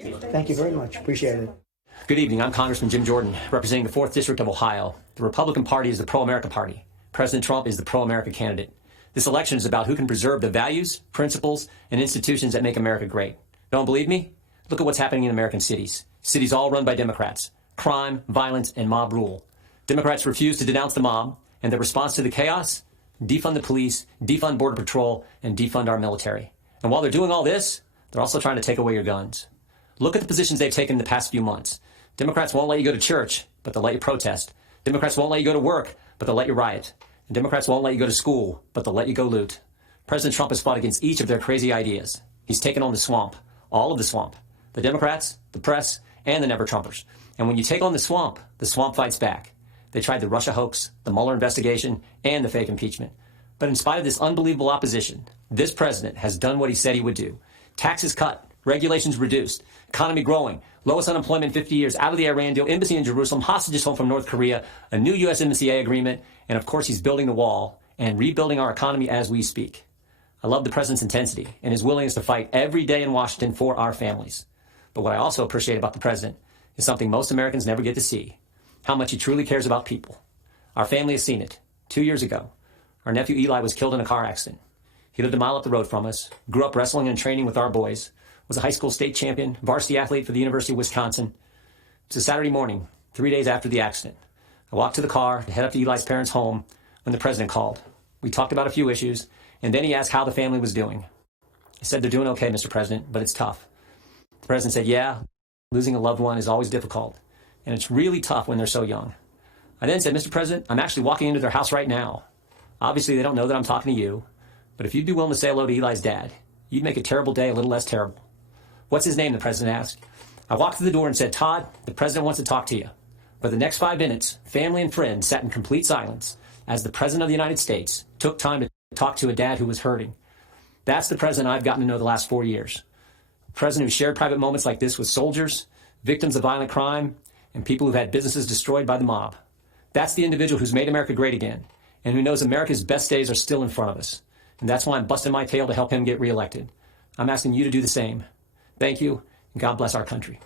Thank you very much. Appreciate it. Good evening. I'm Congressman Jim Jordan, representing the 4th District of Ohio. The Republican Party is the pro-America party. President Trump is the pro-America candidate. This election is about who can preserve the values, principles, and institutions that make America great. Don't believe me? Look at what's happening in American cities. Cities all run by Democrats. Crime, violence, and mob rule. Democrats refuse to denounce the mob, and their response to the chaos? Defund the police, defund Border Patrol, and defund our military. And while they're doing all this, they're also trying to take away your guns. Look at the positions they've taken in the past few months. Democrats won't let you go to church, but they'll let you protest. Democrats won't let you go to work, but they'll let you riot. And Democrats won't let you go to school, but they'll let you go loot. President Trump has fought against each of their crazy ideas. He's taken on the swamp, all of the swamp. The Democrats, the press, and the never-Trumpers. And when you take on the swamp fights back. They tried the Russia hoax, the Mueller investigation, and the fake impeachment. But in spite of this unbelievable opposition, this president has done what he said he would do. Taxes cut, regulations reduced, economy growing, lowest unemployment in 50 years, out of the Iran deal, embassy in Jerusalem, hostages home from North Korea, a new USMCA agreement, and of course he's building the wall and rebuilding our economy as we speak. I love the president's intensity and his willingness to fight every day in Washington for our families. But what I also appreciate about the president is something most Americans never get to see, how much he truly cares about people. Our family has seen it. 2 years ago, our nephew Eli was killed in a car accident. He lived a mile up the road from us, grew up wrestling and training with our boys, was a high school state champion, varsity athlete for the University of Wisconsin. It was a Saturday morning, 3 days after the accident. I walked to the car to head up to Eli's parents' home when the president called. We talked about a few issues, and then he asked how the family was doing. I said, "They're doing okay, Mr. President, but it's tough." The president said, "Yeah, losing a loved one is always difficult, and it's really tough when they're so young." I then said, "Mr. President, I'm actually walking into their house right now. Obviously, they don't know that I'm talking to you, but if you'd be willing to say hello to Eli's dad, you'd make a terrible day a little less terrible." "What's his name?" the president asked. I walked through the door and said, "Todd, the president wants to talk to you." For the next 5 minutes, family and friends sat in complete silence as the president of the United States took time to talk to a dad who was hurting. That's the president I've gotten to know the last 4 years. A president who shared private moments like this with soldiers, victims of violent crime, and people who've had businesses destroyed by the mob. That's the individual who's made America great again, and who knows America's best days are still in front of us. And that's why I'm busting my tail to help him get reelected. I'm asking you to do the same. Thank you, and God bless our country.